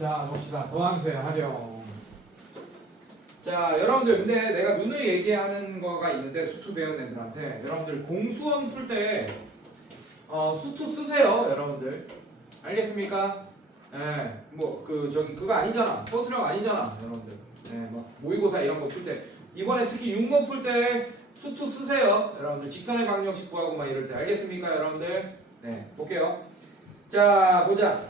자, 봅시다. 도함수의 활용. 자, 여러분들 근데 내가 누누이 얘기하는 거가 있는데 수투 배운 애들한테 여러분들 공수원 풀 때 수투 쓰세요, 여러분들. 알겠습니까? 예, 뭐 저기 그거 아니잖아. 서술형 아니잖아, 여러분들. 예, 뭐 모의고사 이런 거 풀 때 이번에 특히 6문 풀 때 수투 쓰세요, 여러분들. 직선의 방정식 구하고 막 이럴 때 알겠습니까, 여러분들? 네, 볼게요. 자, 보자.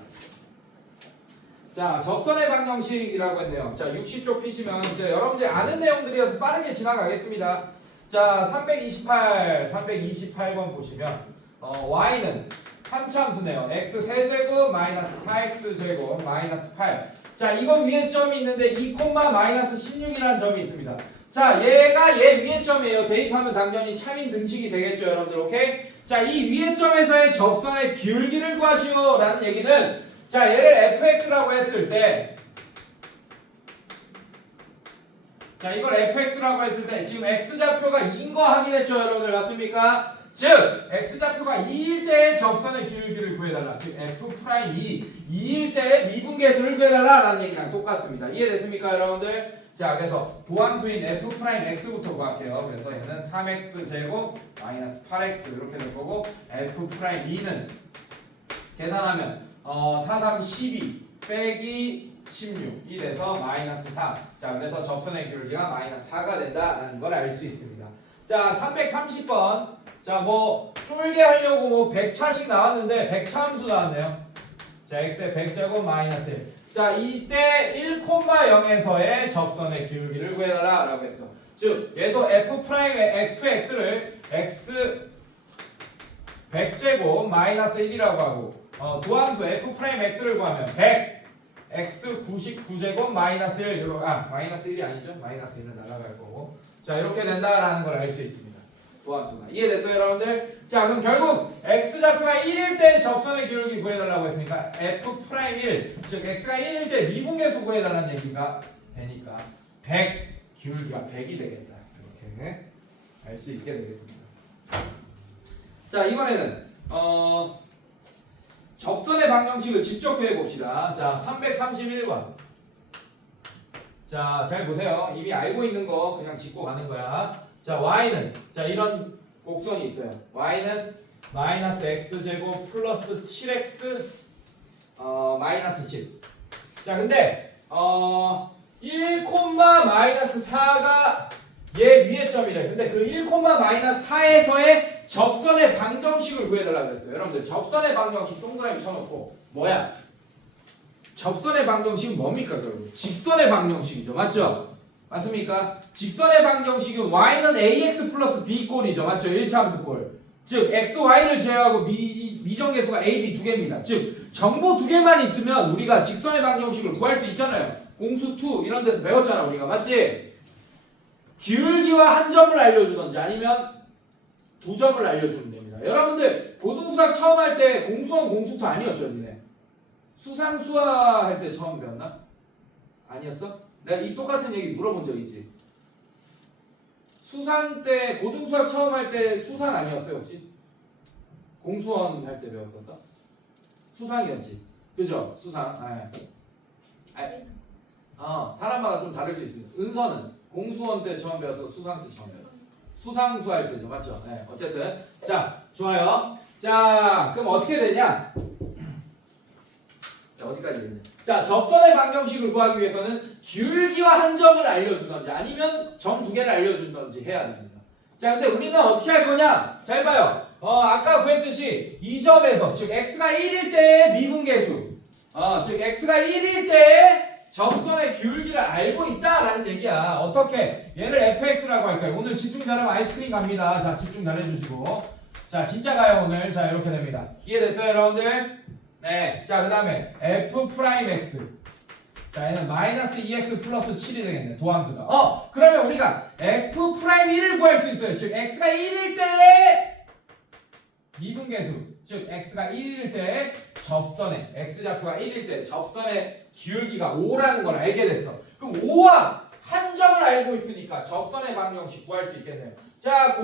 자, 접선의 방정식이라고 했네요. 자, 60쪽 피시면 이제 여러분들이 아는 내용들이어서 빠르게 지나가겠습니다. 자, 328번 보시면 y는 3차함수네요. x 세제곱 마이너스 4x 제곱 마이너스 8. 자, 이거 위에 점이 있는데 2, 마이너스 16이라는 점이 있습니다. 자, 얘가 얘 위에 점이에요. 대입하면 당연히 참인 등식이 되겠죠, 여러분들. 오케이? 자, 이 위에 점에서의 접선의 기울기를 구하시오 라는 얘기는, 자, 얘를 fx라고 했을 때, 자, 이걸 fx라고 했을 때 지금 x좌표가 2인 거 확인했죠, 여러분들. 맞습니까? 즉 x좌표가 2일 때의 접선의 기울기를 구해달라. 즉 f'2 2일 때의 미분계수를 구해달라 라는 얘기랑 똑같습니다. 이해됐습니까, 여러분들? 자, 그래서 도함수인 f'x부터 구할게요. 그래서 얘는 3x 제곱 마이너스 8x 이렇게 될 거고, f'2는 계산하면 4, 3, 12 빼기 16이 돼서 마이너스 4. 자, 그래서 접선의 기울기가 마이너스 4가 된다라는 걸 알 수 있습니다. 자, 330번. 자, 뭐 쫄게 하려고 뭐 100차씩 나왔는데 100차 함수 나왔네요. 자, x의 100제곱 마이너스 1. 자, 이때 1,0에서의 접선의 기울기를 구해달라 라고 했어. 즉 얘도 fx를 x 100제곱 마이너스 1이라고 하고, 도함수 f'x를 구하면 100 x 99제곱 마이너스 1 마이너스 1이 아니죠? 마이너스 1은 날아갈 거고. 자, 이렇게 된다라는 걸 알 수 있습니다. 도함수가. 이해됐어요, 여러분들? 자, 그럼 결국 x좌표가 1일 때 접선의 기울기 구해달라고 했으니까 f'1, 즉 x가 1일 때 미분계수 구해달라는 얘기가 되니까 100, 기울기가 100이 되겠다. 이렇게 알 수 있게 되겠습니다. 자, 이번에는 접선의 방정식을 직접 구해봅시다. 자, 331번. 자, 잘 보세요. 이미 알고 있는 거 그냥 짚고 가는 거야. 자, y는, 자, 이런 곡선이 있어요. y는 마이너스 x제곱 플러스 7x 마이너스 10. 자, 근데 1, 마이너스 4가 얘 위에 점이래. 근데 그 1, 마이너스 4에서의 접선의 방정식을 구해달라고 했어요. 여러분들, 접선의 방정식 동그라미 쳐놓고 뭐야? 접선의 방정식은 뭡니까, 여러분? 직선의 방정식이죠. 맞죠? 맞습니까? 직선의 방정식은 y는 ax 플러스 b 꼴이죠. 맞죠? 1차 함수 꼴. 즉 x, y를 제외하고 미정계수가 a, b 두 개입니다. 즉 정보 두 개만 있으면 우리가 직선의 방정식을 구할 수 있잖아요. 공수 2 이런 데서 배웠잖아, 우리가. 맞지? 기울기와 한 점을 알려주던지 아니면 두 점을 알려주면 됩니다. 여러분들 고등수학 처음 할 때 공수원 공수2 아니었죠, 니네? 수상수화 할 때 처음 배웠나? 아니었어? 내가 이 똑같은 얘기 물어본 적 있지? 수상 때 고등수학 처음 할 때 수상 아니었어요, 혹시? 공수원 할 때 배웠었어? 수상이었지, 그죠? 수상. 사람마다 좀 다를 수 있습니다. 은서는 공수원 때 처음 배워서 수상 때 처음 배웠어. 수상수 할 때죠, 맞죠? 네, 어쨌든 자, 좋아요. 자, 그럼 어떻게 되냐? 자, 어디까지 되냐? 자, 접선의 방정식을 구하기 위해서는 기울기와 한 점을 알려주던지 아니면 점 두 개를 알려주던지 해야 됩니다. 자, 근데 우리는 어떻게 할 거냐? 잘 봐요. 아까 구했듯이 이 점에서, 즉 x가 1일 때의 미분계수, 즉 x가 1일 때의 접선의 기울기를 알고 있다라는 얘기야. 어떻게? 얘를 fx라고 할까요? 오늘 집중 잘하면 아이스크림 갑니다. 자, 집중 잘해주시고. 자, 진짜 가요, 오늘. 자, 이렇게 됩니다. 이해됐어요, 여러분들? 네. 자, 그 다음에 f'x. 자, 얘는 마이너스 2x 플러스 7이 되겠네, 도함수가. 그러면 우리가 f'1을 구할 수 있어요. 즉, x가 1일 때의 미분계수, 즉 x가 1일 때 접선의, x좌표가 1일 때 접선의 기울기가 5라는 걸 알게 됐어. 그럼 5와 한 점을 알고 있으니까 접선의 방정식 구할 수 있겠네요. 자,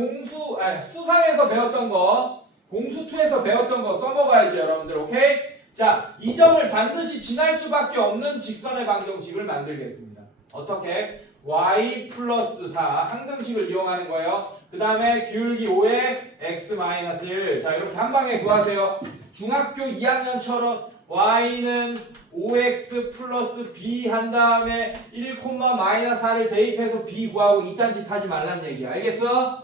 수상에서 배웠던 거, 공수2에서 배웠던 거 써먹어야지, 여러분들. 오케이? 자, 이 점을 반드시 지날 수밖에 없는 직선의 방정식을 만들겠습니다. 어떻게? y 플러스 4 항등식을 이용하는 거예요. 그 다음에 기울기 5에 x 마이너스 1. 자, 이렇게 한 방에 구하세요. 중학교 2학년처럼 y는 5x 플러스 b 한 다음에 1, 마이너스 4를 대입해서 b 구하고 이딴 짓 하지 말란 얘기야. 알겠어?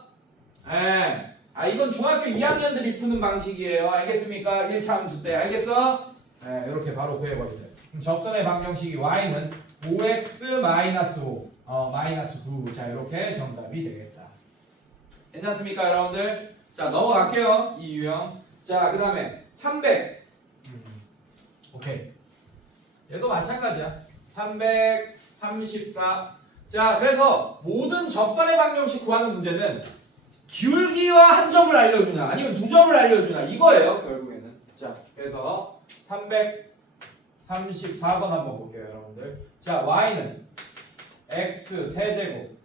예. 아, 이건 중학교 2학년들이 푸는 방식이에요. 알겠습니까? 1차 함수 때. 알겠어? 예, 이렇게 바로 구해버리세요. 그럼 접선의 방정식이 y는 5x 마이너스 5, 마이너스 9. 자, 이렇게 정답이 되겠다. 괜찮습니까, 여러분들? 자, 넘어갈게요. 이 유형. 자, 그 다음에 300. 오케이. 얘도 마찬가지야. 334. 자, 그래서 모든 접선의 방정식 구하는 문제는 기울기와 한 점을 알려주나 아니면 두 점을 알려주나 이거예요, 결국에는. 자, 그래서 334번 한번 볼게요, 여러분들. 자, y는 x 세제곱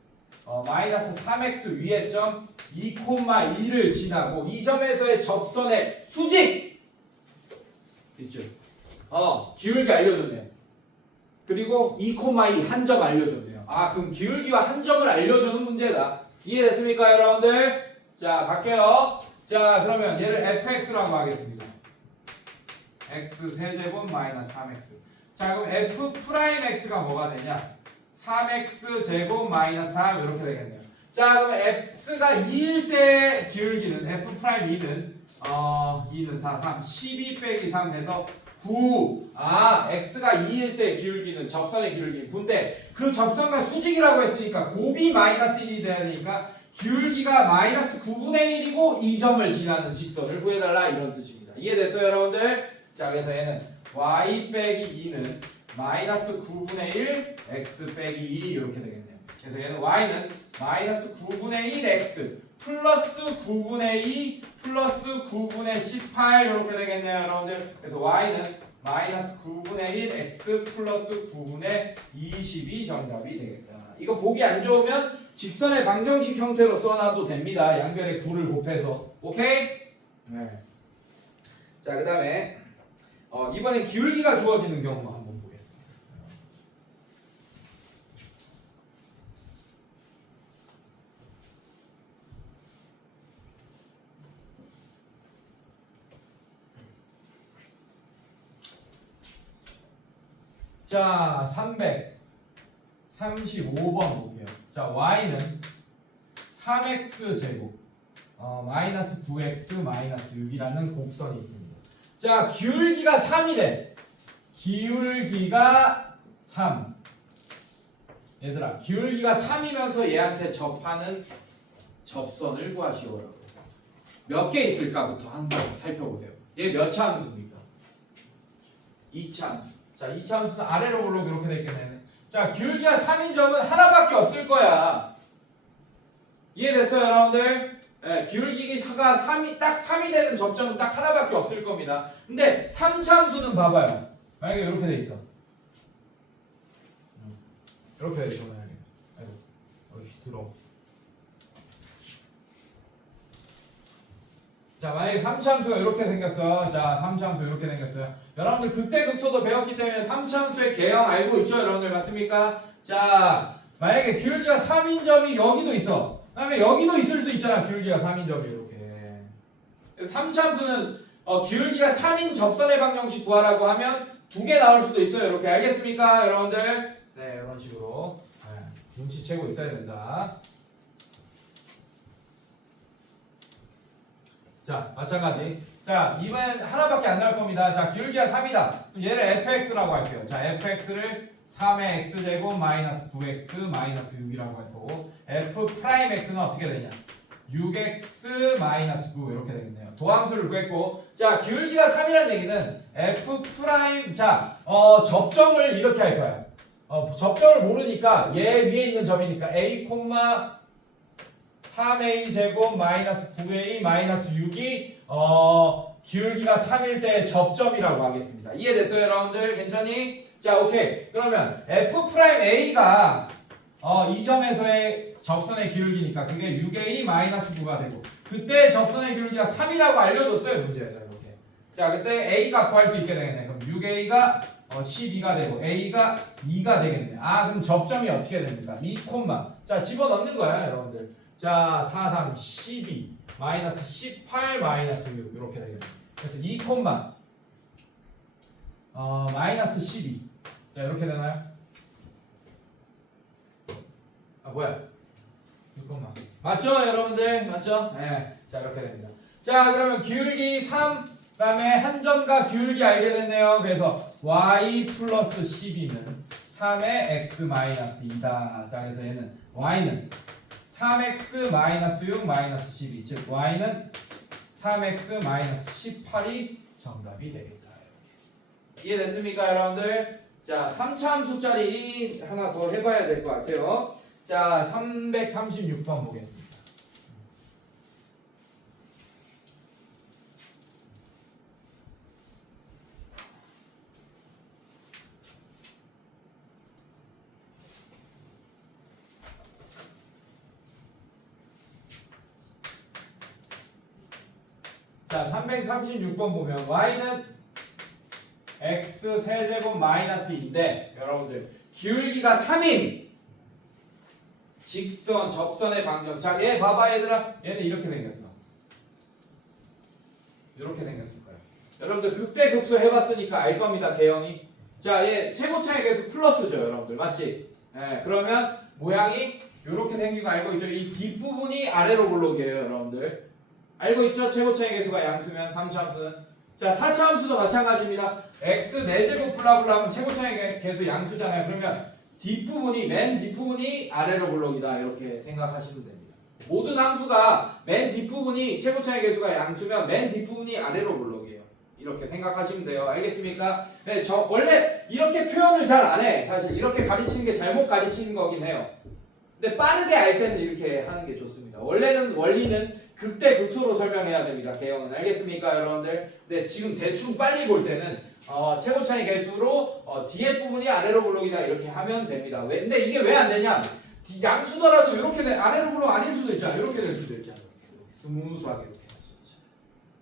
마이너스 3x 위의 점 2,2를 지나고 이 점에서의 접선의 수직 있죠? 기울기 알려줬네. 그리고 2,2 한 점 알려줬네요. 아, 그럼 기울기와 한 점을 알려주는 문제다. 이해됐습니까, 여러분들? 자, 갈게요. 자, 그러면 얘를 fx라고 하겠습니다. x 세제곱 마이너스 3x. 자, 그럼 f 프라임 x가 뭐가 되냐? 3x 제곱 마이너스 3 이렇게 되겠네요. 자, 그럼 x가 2일 때 기울기는 f 프라임 2는 2는 4, 3, 12 빼기 3 해서 9. 아, x가 2일 때 기울기는 접선의 기울기 9인데 그 접선과 수직이라고 했으니까 곱이 마이너스 1이 돼야 되니까 기울기가 마이너스 9분의 1이고 이 점을 지나는 직선을 구해달라 이런 뜻입니다. 이해됐어요, 여러분들? 자, 그래서 얘는 y 빼기 2는 마이너스 9분의 1 x 빼기 2 이렇게 되겠네요. 그래서 얘는 y는 마이너스 9분의 1 x 플러스 9분의 2 플러스 9분의 18 이렇게 되겠네요, 여러분들. 그래서 y는 마이너스 9분의 1 x 플러스 9분의 22 정답이 되겠다. 이거 보기 안 좋으면 직선의 방정식 형태로 써놔도 됩니다. 양변에 9를 곱해서. 오케이? 네. 자, 그 다음에 이번엔 기울기가 주어지는 경우 한번 보겠습니다. 자, 335번 볼게요. 자, y는 3x 제곱 마이너스 9x 마이너스 6이라는 곡선이 있습니다. 자, 기울기가 3이래. 기울기가 3. 얘들아, 기울기가 3이면서 얘한테 접하는 접선을 구하시오라고 했어요. 몇 개 있을까부터 한번 살펴보세요. 얘 몇 차 함수입니까? 2차 함수. 자, 2차 함수는 아래로 올라오고 이렇게 되겠네. 자, 기울기가 3인 점은 하나밖에 없을 거야. 이해됐어요, 여러분들? 네, 기울기가 3이 딱 3이 되는 접점은 딱 하나밖에 없을 겁니다. 근데 3차 함수는 봐봐요. 만약에 이렇게 돼 있어. 이렇게 돼 있어, 만약에. 아이고, 어이씨, 들어. 자, 만약에 3차 함수가 이렇게 생겼어. 자, 3차 함수 이렇게 생겼어요. 여러분들 극대 극소도 배웠기 때문에 3차 함수의 개형 알고 있죠, 여러분들? 맞습니까? 자, 만약에 기울기가 3인 점이 여기도 있어. 그 다음에 여기도 있을 수 있잖아, 기울기가 3인 점이 이렇게. 3차 함수는 기울기가 3인 접선의 방정식 구하라고 하면 2개 나올 수도 있어요. 이렇게. 알겠습니까, 여러분들? 네, 이런 식으로 눈치채고 있어야 된다. 자, 마찬가지. 자, 이번엔 하나밖에 안 나올 겁니다. 자, 기울기가 3이다. 그럼 얘를 fx라고 할게요. 자, fx를 3의 x제곱 마이너스 9x 마이너스 6이라고 할 거고 f 프라임 x는 어떻게 되냐? 6x 마이너스 9 이렇게 되겠네요. 도함수를 구했고, 자, 기울기가 3이라는 얘기는 f 프라임, 자, 접점을 이렇게 할 거야. 접점을 모르니까 얘 위에 있는 점이니까 a, 3a 제곱 마이너스 9a 마이너스 6이 기울기가 3일 때 접점이라고 하겠습니다. 이해됐어요, 여러분들? 괜찮니? 자, 오케이. 그러면 f 프라임 a가 이 점에서의 접선의 기울기니까 그게 6a 마이너스 9가 되고 그때 접선의 기울기가 3이라고 알려줬어요, 문제에서. 이렇게. 자, 그때 A가 구할 수 있게 되겠네. 그럼 6A가 12가 되고 A가 2가 되겠네. 아, 그럼 접점이 어떻게 됩니까? 2, 자, 집어넣는 거야, 여러분들. 자, 4, 3, 12, 마이너스 18, 마이너스 6 이렇게 되겠네. 그래서 2, 마이너스 12. 자, 이렇게 되나요? 아, 뭐야? 6, 맞죠, 여러분들? 맞죠? 네. 자, 이렇게 됩니다. 자, 그러면 기울기 3, 그 다음에 한 점과 기울기 알게 됐네요. 그래서 y 플러스 12는 3의 x 마이너스 2다. 자, 그래서 얘는 y는 3x 마이너스 6 마이너스 12, 즉 y는 3x 마이너스 18이 정답이 되겠다. 이렇게. 이해됐습니까, 여러분들? 자, 3차 함수짜리 하나 더 해봐야 될 것 같아요. 자, 336번 보겠습니다. 자, 336번 보면 y는 x 세제곱 마이너스 2인데 여러분들 기울기가 3인 직선 접선의 방정. 자, 얘 봐봐 얘들아. 얘는 이렇게 생겼어. 이렇게 생겼을 거예요. 여러분들 극대극소 해봤으니까 알 겁니다. 개형이. 자, 얘 최고차의 개수 플러스죠, 여러분들. 맞지? 예, 그러면 모양이 이렇게 생긴 거 알고 있죠? 이 뒷부분이 아래로 굴러오게요, 여러분들. 알고 있죠? 최고차의 개수가 양수면 3차 함수는. 자, 4차 함수도 마찬가지입니다. x 4제곱 플라블라 하면 최고차의 개수 양수잖아요. 그러면 뒷부분이, 맨 뒷부분이 아래로 굴러오기다. 이렇게 생각하시면 됩니다. 모든 함수가 맨 뒷부분이 최고차의 개수가 양수면 맨 뒷부분이 아래로 굴러오게요. 이렇게 생각하시면 돼요. 알겠습니까? 네, 저 원래 이렇게 표현을 잘 안 해. 사실 이렇게 가르치는 게 잘못 가르치는 거긴 해요. 근데 빠르게 알 때는 이렇게 하는 게 좋습니다. 원리는 극대극소로 설명해야 됩니다. 개형은. 알겠습니까, 여러분들? 네, 지금 대충 빨리 볼 때는 최고차의 개수로 뒤에 부분이 아래로 굴러오기다 이렇게 하면 됩니다. 근데 이게 왜 안 되냐? 양수더라도 이렇게 아래로 굴러 아닐 수도 있잖아. 이렇게 될 수도 있잖아. 이렇게 스무스하게 이렇게 할 수 있죠.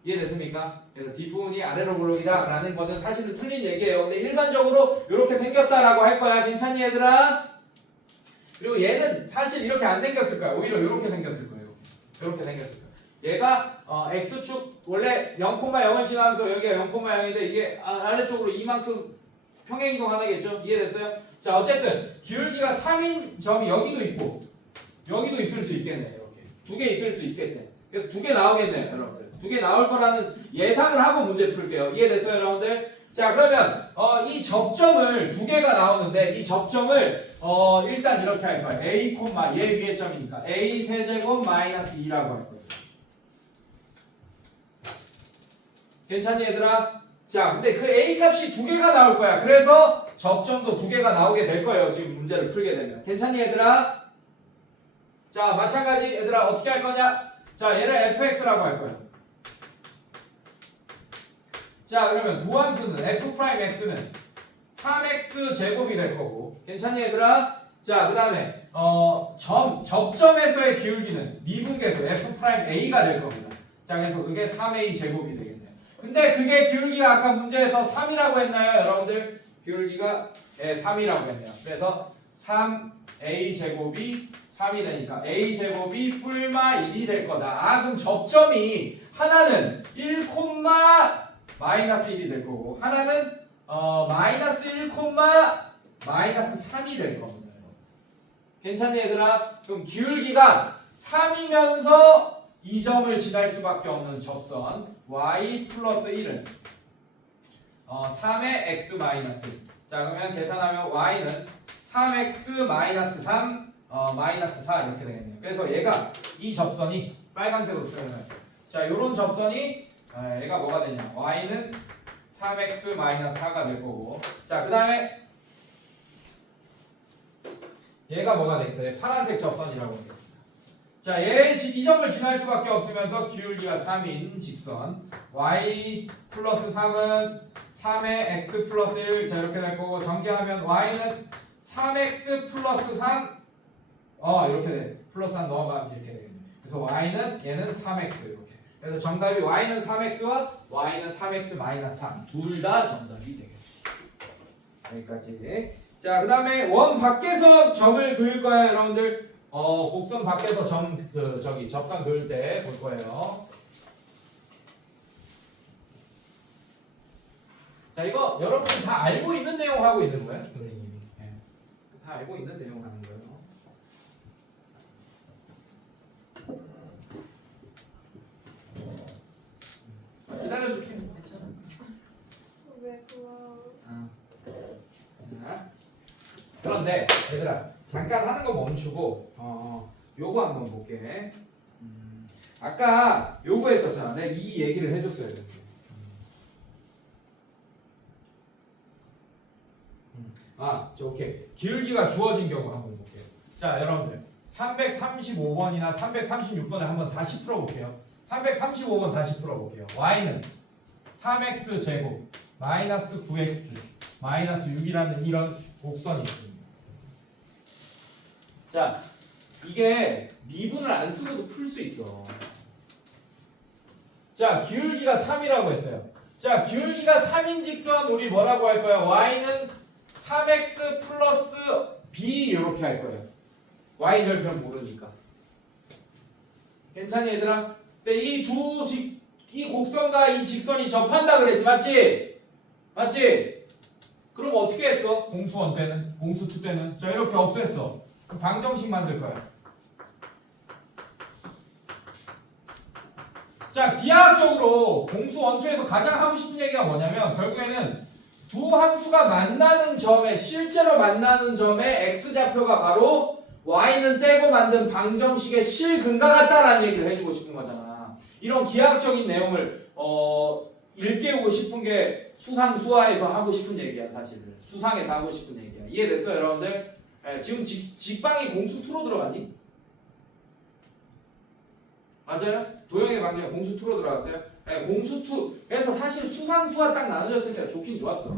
이해됐습니까? 그래서 뒷부분이 아래로 굴러오기다 라는 거는 사실은 틀린 얘기예요. 근데 일반적으로 이렇게 생겼다라고 할 거야. 괜찮니, 얘들아? 그리고 얘는 사실 이렇게 안 생겼을 거야. 오히려 이렇게 생겼을 거예요. 이렇게 생겼을 거야. 얘가 x축 원래 0,0을 지나면서 여기가 0,0인데 이게 아래쪽으로 이만큼 평행이동 하나겠죠? 이해됐어요? 자, 어쨌든 기울기가 3인 점이 여기도 있고 여기도 있을 수 있겠네. 이렇게 두 개 있을 수 있겠네. 그래서 두 개 나오겠네요, 여러분들. 두 개 나올 거라는 예상을 하고 문제 풀게요. 이해됐어요, 여러분들? 자, 그러면 이 접점을 두 개가 나오는데 이 접점을 일단 이렇게 할 거예요. a, 얘 위에 점이니까 a 세제곱 마이너스 2라고 할 거예요. 괜찮니, 얘들아? 자, 근데 그 a 값이 두 개가 나올 거야. 그래서 접점도 두 개가 나오게 될 거예요. 지금 문제를 풀게 되면. 괜찮니, 얘들아? 자, 마찬가지 얘들아 어떻게 할 거냐? 자, 얘를 fx라고 할 거예요. 자, 그러면 두함수는 f'x는 3x 제곱이 될 거고. 괜찮니, 얘들아? 자, 그 다음에 접점에서의 기울기는 미분계수 f'a가 될 겁니다. 자, 그래서 그게 3a 제곱이 되겠네요. 근데 그게 기울기가 아까 문제에서 3이라고 했나요, 여러분들? 기울기가 3이라고 했네요. 그래서 3a 제곱이 3이 되니까 a 제곱이 뿔마 1이 될 거다. 아, 그럼 접점이 하나는 1, 마이너스 1이 될 거고 하나는 마이너스 1, 마이너스 3이 될 겁니다. 괜찮니, 얘들아? 그럼 기울기가 3이면서 이 점을 지날 수밖에 없는 접선 y 플러스 1은 3의 x 마이너스 1. 자, 그러면 계산하면 y는 3x 마이너스 3 마이너스 4 이렇게 되겠네요. 그래서 얘가 이 접선이 빨간색으로 표현해요. 자, 요런 접선이 얘가 뭐가 되냐? y는 3x 마이너스 4가 될 거고. 자, 그 다음에 얘가 뭐가 되겠어요? 파란색 접선이라고 하겠습니다. 자, 이 점을 지날 수밖에 없으면서 기울기가 3인 직선 y 플러스 3은 3의 x 플러스 1. 자, 이렇게 될 거고 전개하면 y는 3x 플러스 3 이렇게 돼. 플러스 1 넣어가면 이렇게 되겠네. 그래서 y는 얘는 3x 이렇게. 그래서 정답이 y는 3x와 y는 3x 마이너스 3 둘 다 정답이 되겠습니다. 여기까지. 자, 그 다음에 원 밖에서 점을 그을 거예요, 여러분들. 곡선 밖에서 접선 그을 때 볼 거예요. 자, 이거 여러분이 다 알고 있는 내용 하고 있는 거예요, 선생님이. 네. 다 알고 있는 내용 하는 거예요. 기다려줄게. 괜찮아. 왜 그거? 그런데 얘들아 잠깐 하는 거 멈추고 요거 한번 볼게. 아까 요거 했었잖아. 내가 이 얘기를 해줬어야 돼. 오케이. 기울기가 주어진 경우 한번 볼게요. 자, 여러분들 335번이나 336번을 한번 다시 풀어볼게요. 335번 다시 풀어볼게요. y는 3x 제곱 마이너스 9x 마이너스 6이라는 이런 곡선이 있습니다. 자, 이게 미분을 안 쓰고도 풀 수 있어. 자, 기울기가 3이라고 했어요. 자, 기울기가 3인 직선 우리 뭐라고 할 거야? y는 3x 플러스 b 이렇게 할 거예요. y 절편 모르니까. 괜찮니 얘들아? 근데 이 곡선과 이 직선이 접한다 그랬지, 맞지? 맞지? 그럼 어떻게 했어? 공수 1 때는, 공수 2 때는 자 이렇게 없앴어. 그럼 방정식 만들 거야. 자, 기하학적으로 공수 1, 2에서 가장 하고 싶은 얘기가 뭐냐면 결국에는 두 함수가 만나는 점에 실제로 만나는 점의 x좌표가 바로 y는 떼고 만든 방정식의 실근과 같다라는 얘기를 해주고 싶은 거잖아. 이런 기하학적인 내용을 일깨우고 싶은 게 수상 수화에서 하고 싶은 얘기야. 사실은 수상에서 하고 싶은 얘기야. 이해됐어요 여러분들? 지금 직방이 공수 2로 들어갔니? 맞아요? 도형의 방정이 공수 2로 들어갔어요? 공수 2. 그래서 사실 수상 수화 딱 나눠졌을 때 좋긴 좋았어.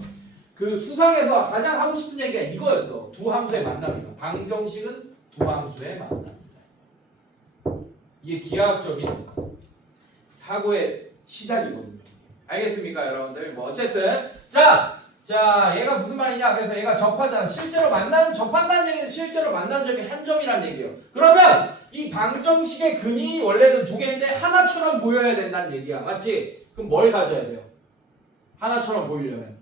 그 수상에서 가장 하고 싶은 얘기가 이거였어. 두 함수의 만남이다. 방정식은 두 함수의 만남이다. 이게 기하학적인 사고의 시작이거든요. 알겠습니까, 여러분들? 뭐 어쨌든 자, 얘가 무슨 말이냐? 그래서 얘가 접하잖아. 실제로 접한다는 얘기는 실제로 만난 점이 한 점이라는 얘기예요. 그러면 이 방정식의 근이 원래는 두 개인데 하나처럼 보여야 된다는 얘기야. 맞지? 그럼 뭘 가져야 돼요? 하나처럼 보이려면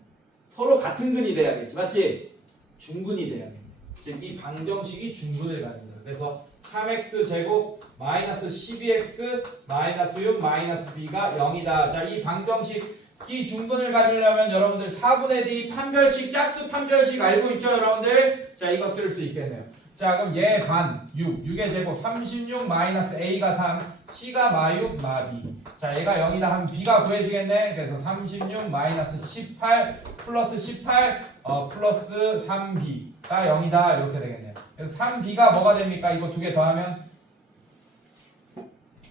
서로 같은 근이 돼야겠지. 맞지? 중근이 돼야겠네. 즉 이 방정식이 중근을 가진다. 그래서 3x 제곱 마이너스 12x 마이너스 6 마이너스 b가 0이다. 자, 이 방정식이 중근을 가지려면 여러분들 4분의 d 판별식, 짝수 판별식 알고 있죠, 여러분들? 자, 이거 쓸 수 있겠네요. 자, 그럼 얘 반 6의 제곱 36 마이너스 a가 3 c가 마6 마2. 자, 얘가 0이다 하면 b가 구해지겠네. 그래서 36 마이너스 18 플러스 18 플러스 3b가 0이다 이렇게 되겠네요. 그래서 3b가 뭐가 됩니까? 이거 두 개 더하면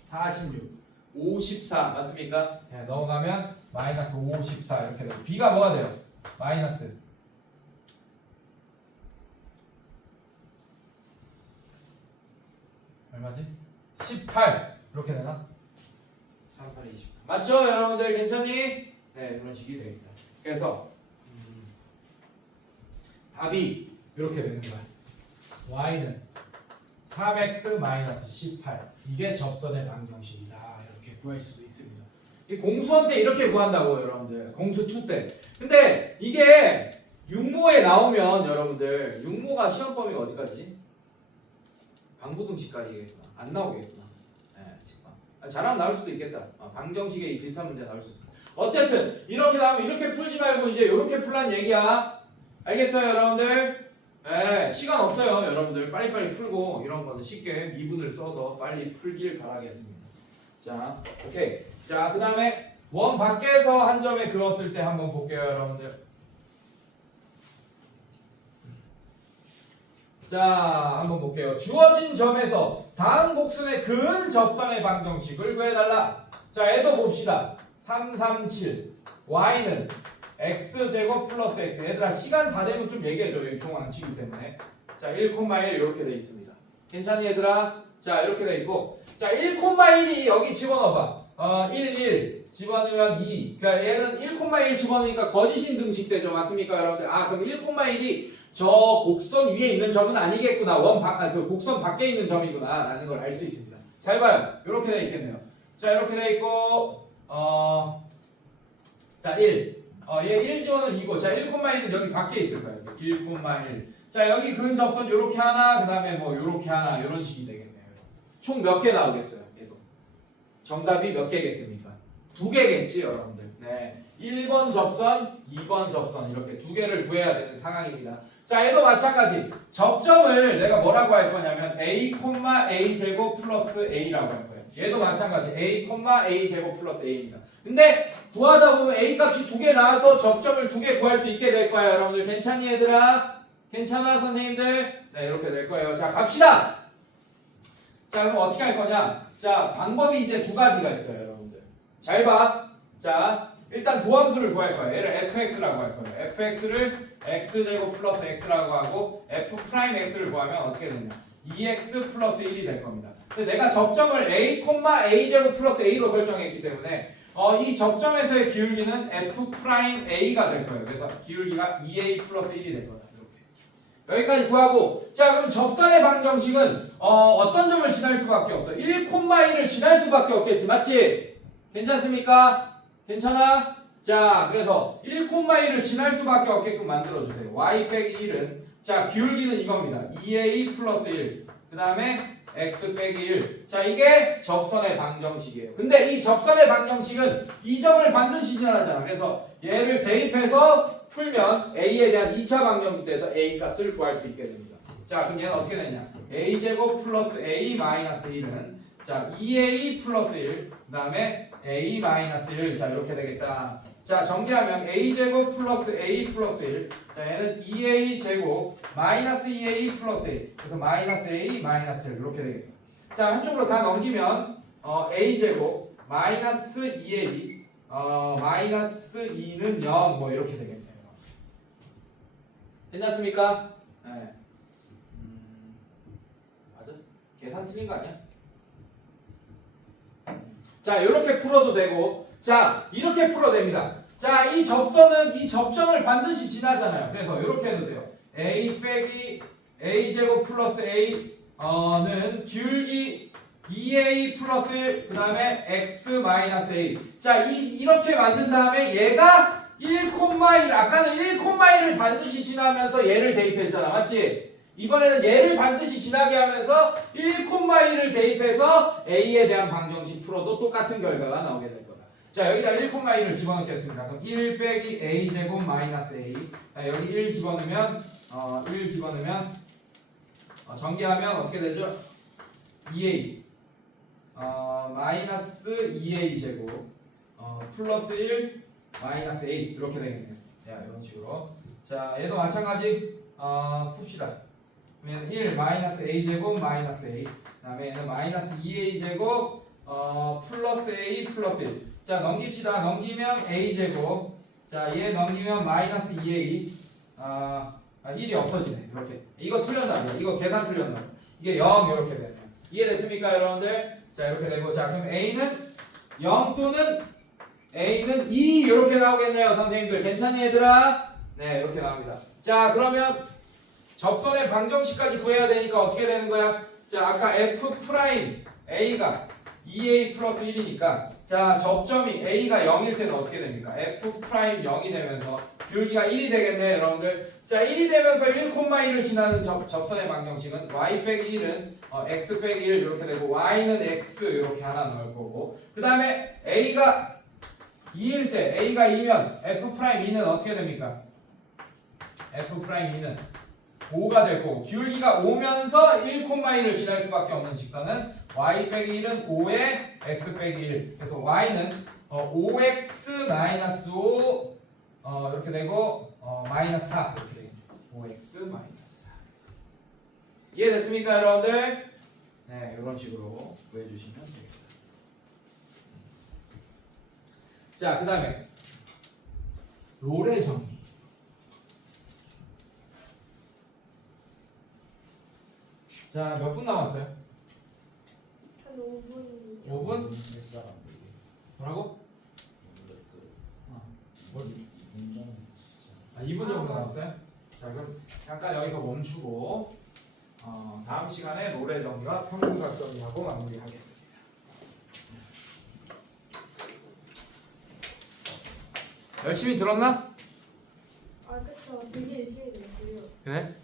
46 54 맞습니까? 네, 넘어가면 마이너스 54 이렇게 되고 b가 뭐가 돼요? 마이너스 얼마지? 18 이렇게 되나? 38에 24 맞죠? 여러분들 괜찮니? 네, 그런 식이 되겠다. 그래서 답이 이렇게 되는 거야. y는 3x 18 이게 접선의 방정식이다. 이렇게 구할 수도 있습니다. 이 공수원 때 이렇게 구한다고 여러분들. 공수 2 때. 근데 이게 육모에 나오면 여러분들 육모가 시험 범위가 어디까지? 방부등식까지겠구나. 안 나오겠구나. 네, 잘하면 나올 수도 있겠다. 방정식에 비슷한 문제 나올 수도 있겠다. 어쨌든 이렇게 나오면 이렇게 풀지 말고 이제 이렇게 풀란 얘기야. 알겠어요 여러분들? 네, 시간 없어요 여러분들. 빨리빨리 풀고 이런 거는 쉽게 미분을 써서 빨리 풀길 바라겠습니다. 자, 오케이. 자, 그 다음에 원 밖에서 한 점에 그었을 때 한번 볼게요 여러분들. 자, 한번 볼게요. 주어진 점에서 다음 곡선의 근 접선의 방정식을 구해달라. 자, 얘도 봅시다. 337 y는 x제곱 플러스 x. 얘들아 시간 다 되면 좀 얘기해줘. 여기 종 안 치기 때문에. 자, 1,1 이렇게 돼 있습니다. 괜찮니 얘들아? 자, 이렇게 돼 있고 자, 1,1이 여기 집어넣어봐. 1, 1 집어넣으면 2. 그러니까 얘는 1,1 집어넣으니까 거짓인 등식되죠. 맞습니까, 여러분들? 아, 그럼 1,1이 저 곡선 위에 있는 점은 아니겠구나. 그 곡선 밖에 있는 점이구나. 라는 걸 알 수 있습니다. 잘 봐요. 이렇게 돼 있겠네요. 자, 이렇게 돼 있고, 자, 1. 얘 1 집어넣으면 2고, 자, 1,1은 여기 밖에 있을 거예요. 1,1. 자, 여기 근 접선 요렇게 하나, 그 다음에 뭐 요렇게 하나, 요런 식이 되겠네요. 총 몇 개 나오겠어요, 얘도? 정답이 몇 개겠습니까? 2개겠지, 여러분들. 네. 1번 접선, 2번 접선, 이렇게 2개를 구해야 되는 상황입니다. 자, 얘도 마찬가지. 접점을 내가 뭐라고 할 거냐면, a, a 제곱 플러스 a라고 할 거예요. 얘도 마찬가지. a, a 제곱 플러스 a입니다. 근데 구하다 보면 a 값이 2개 나와서 접점을 2개 구할 수 있게 될 거예요. 여러분들 괜찮니 얘들아? 괜찮아 선생님들? 네, 이렇게 될 거예요. 자, 갑시다. 자, 그럼 어떻게 할 거냐? 자, 방법이 이제 2가지가 있어요, 여러분들. 잘 봐. 자, 일단 도함수를 구할 거예요. 얘를 fx라고 할 거예요. fx를 x제곱 플러스 x라고 하고 f'x를 구하면 어떻게 되냐? 2x 플러스 1이 될 겁니다. 근데 내가 접점을 a, a제곱 플러스 a로 설정했기 때문에 이 접점에서의 기울기는 f'a가 될 거예요. 그래서 기울기가 2a 플러스 1이 될 거다. 이렇게. 여기까지 구하고, 자, 그럼 접선의 방정식은 어떤 점을 지날 수밖에 없어? 1,1을 지날 수밖에 없겠지, 맞지? 괜찮습니까? 괜찮아? 자, 그래서 1,1을 지날 수밖에 없게끔 만들어주세요. y 빼기 1은, 자, 기울기는 이겁니다. 2a 플러스 1. 그 다음에 x 빼기 1. 자, 이게 접선의 방정식이에요. 근데 이 접선의 방정식은 이 점을 반드시 지나잖아. 그래서 얘를 대입해서 풀면 a에 대한 2차 방정식 돼서 a 값을 구할 수 있게 됩니다. 자, 그럼 얘는 어떻게 되냐? a제곱 플러스 a 마이너스 1은, 자, 2a 플러스 1. 그 다음에 a 마이너스 1. 자, 이렇게 되겠다. 자, 전개하면 a제곱 플러스 a 플러스 1. 자, 얘는 2a 제곱 마이너스 2a 플러스 1. 그래서 마이너스 a 마이너스 1 이렇게 되겠다. 자, 한쪽으로 다 넘기면 a 제곱 마이너스 2a 마이너스 2는 0 뭐 이렇게 되겠네요. 괜찮습니까? 네. 맞아? 계산 틀린 거 아니야? 자, 이렇게 풀어도 되고, 자, 이렇게 풀어도 됩니다. 자, 이 접선은 이 접점을 반드시 지나잖아요. 그래서 이렇게 해도 돼요. a 빼기 a 제곱 플러스 a는 기울기 2a 플러스 1, 그 다음에 x 마이너스 a. 자, 이렇게 만든 다음에 얘가 1,1, 아까는 1,1을 반드시 지나면서 얘를 대입했잖아. 맞지? 이번에는 얘를 반드시 지나게 하면서 1,1을 대입해서 a에 대한 방정식 풀어도 똑같은 결과가 나오게 될 거다. 자, 여기다 1,1을 집어넣겠습니다. 그럼 1 빼기 a 제곱 마이너스 a. 자, 여기 1 집어넣으면 전개하면 어떻게 되죠? 2a 마이너스 2a 제곱 플러스 1 마이너스 a 이렇게 되겠네요. 야, 이런 식으로. 자, 얘도 마찬가지 풉시다. 그러면 1 마이너스 a 제곱 마이너스 a. 그다음에 얘는 마이너스 2a 제곱 플러스 a 플러스 1. 자, 넘깁시다. 넘기면 a 제곱. 자, 얘 넘기면 마이너스 2a. 1이 없어지네. 이렇게. 이거 틀렸나요? 이거 계산 틀렸나요? 이게 0 이렇게 되네요. 이해됐습니까, 여러분들? 자, 이렇게 되고, 자, 그럼 a는 0 또는 a는 2 이렇게 나오겠네요, 선생님들. 괜찮니, 얘들아? 네, 이렇게 나옵니다. 자, 그러면 접선의 방정식까지 구해야 되니까 어떻게 되는 거야? 자, 아까 f 프라임 a가 2a 플러스 1이니까, 자, 접점이 a가 0일 때는 어떻게 됩니까? f 프라임 0이 되면서 기울기가 1이 되겠네요, 여러분들. 자, 1이 되면서 1,1을 지나는 접선의 방정식은 y 빼기 1은 x 빼기 1 이렇게 되고, y는 x 이렇게 하나 넣을 거고, 그 다음에 a가 2일 때, a가 2면 f 프라임 2는 어떻게 됩니까? f 프라임 2는 5가 될 거고, 기울기가 5면서 1,1을 지날 수밖에 없는 직선은 y 빼기 1은 5에 x 빼기 1. 그래서 y는 5x 마이너스 5 이렇게 되고 마이너스 4 이렇게 되겠네요. 5x 마이너스 4. 이해됐습니까, 여러분들? 네, 이런 식으로 구해주시면 되겠습니다. 자, 그 다음에 롤의 정리. 자, 몇 분 남았어요? 한 5분. 5분? 뭐라고? 아, 2분 정도 남았어요? 자, 그럼 잠깐 여기서 멈추고 다음 시간에 롤의 정리와 평균각 정리하고 마무리하겠습니다. 열심히 들었나? 아 그쵸. 되게 열심히 됐어요. 그래?